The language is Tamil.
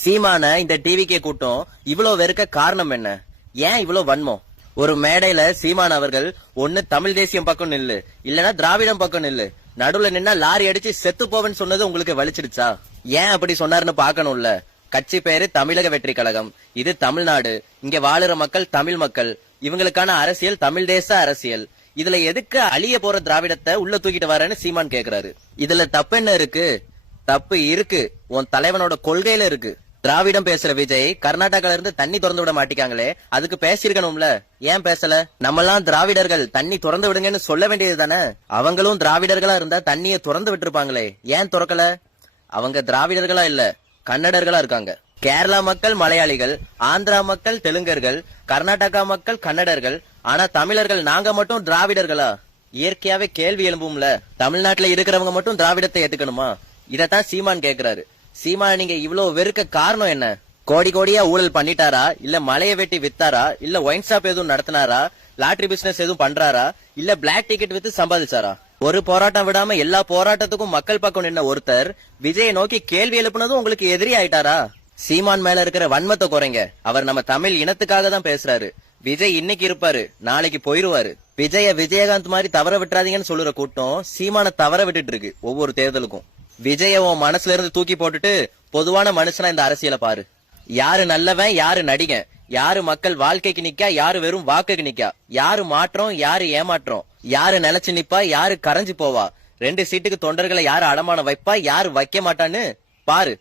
சீமான இந்த டிவிக்கே கூட்டம் இவ்வளவு வெறுக்க காரணம் என்ன? ஏன் இவ்வளவு வன்மம்? ஒரு மேடையில சீமான் அவர்கள் ஒண்ணு தமிழ் தேசியம் பக்கம் நில்லு, இல்லனா திராவிடம் பக்கம் நில்லு, நடுவுல நின்னா லாரி அடிச்சு செத்து போவன்னு சொன்னது உங்களுக்கு வலிச்சிடுச்சா? ஏன் அப்படி சொன்னாருன்னு பாக்கணும்ல. கட்சி பேரு தமிழக வெற்றி கழகம், இது தமிழ்நாடு, இங்க வாழுற மக்கள் தமிழ் மக்கள், இவங்களுக்கான அரசியல் தமிழ் தேச அரசியல். இதுல எதுக்கு அழிய போற திராவிடத்தை உள்ள தூக்கிட்டு வரேன்னு சீமான் கேக்குறாரு. இதுல தப்பு என்ன இருக்கு? தப்பு இருக்கு, உன் தலைவனோட கொள்கையில இருக்கு. திராவிடம் பேசுற விஜய் கர்நாடகால இருந்து தண்ணி திறந்து விட மாட்டிக்காங்களே, அதுக்கு பேசிருக்கணும்ல. ஏன் பேசல? நம்மெல்லாம் திராவிடர்கள், தண்ணி திறந்து விடுங்கன்னு சொல்ல வேண்டியது தானே. அவங்களும் திராவிடர்களா இருந்தா தண்ணியை திறந்து விட்டுருப்பாங்களே, ஏன் திறக்கல? அவங்க திராவிடர்களா இல்ல, கன்னடர்களா இருக்காங்க. கேரளா மக்கள் மலையாளிகள், ஆந்திரா மக்கள் தெலுங்கர்கள், கர்நாடகா மக்கள் கன்னடர்கள், ஆனா தமிழர்கள் நாங்க மட்டும் திராவிடர்களா? இயற்கையாவே கேள்வி எழும்பும்ல. தமிழ்நாட்டுல இருக்கிறவங்க மட்டும் திராவிடத்தை ஏத்துக்கணுமா? இதத்தான் சீமான் கேக்குறாரு. சீமான் நீங்க இவ்வளவு வெறுக்க காரணம் என்ன? கோடி கோடியா ஊழல் பண்ணிட்டாரா, இல்ல மலையை வெட்டி வித்தாரா, இல்ல ஒயின் ஷாப் எதுவும் நடத்தினாரா, லாட்டரி பிசினஸ் எதுவும் பண்றாரா, இல்ல பிளாக் டிக்கெட் வித்து சம்பாதிச்சாரா? ஒரு போராட்டம் விடாம எல்லா போராட்டத்துக்கும் மக்கள் பக்கம் நின்ன ஒருத்தர் விஜயை நோக்கி கேள்வி எழுப்புனதும் உங்களுக்கு எதிரி ஆயிட்டாரா? சீமான் மேல இருக்கிற வன்மத்தை குறைங்க. அவர் நம்ம தமிழ் இனத்துக்காக தான் பேசுறாரு. விஜய் இன்னைக்கு இருப்பாரு, நாளைக்கு போயிருவாரு. விஜயகாந்த் மாதிரி தவற விட்டுறாதீங்கன்னு சொல்லுற கூட்டம் சீமான தவற விட்டுட்டு இருக்கு ஒவ்வொரு தேர்தலுக்கும். விஜய உன் மனசுல இருந்து தூக்கி போட்டுட்டு பொதுவான மனுஷனா இந்த அரசியலை பாரு. யாரு நல்லவன், யாரு நடிகன், யாரு மக்கள் வாழ்க்கைக்கு நிக்கா, யாரு வெறும் வாக்குக்கு நிக்கா, யாரு மாற்றம், யாரு ஏமாற்றம், யாரு நிலைச்சு நிப்பா, யாரு கரைஞ்சு போவா, 2 சீட்டுக்கு தொண்டர்களை யாரு அடமான வைப்பா, யாரு வைக்க மாட்டான்னு பாரு.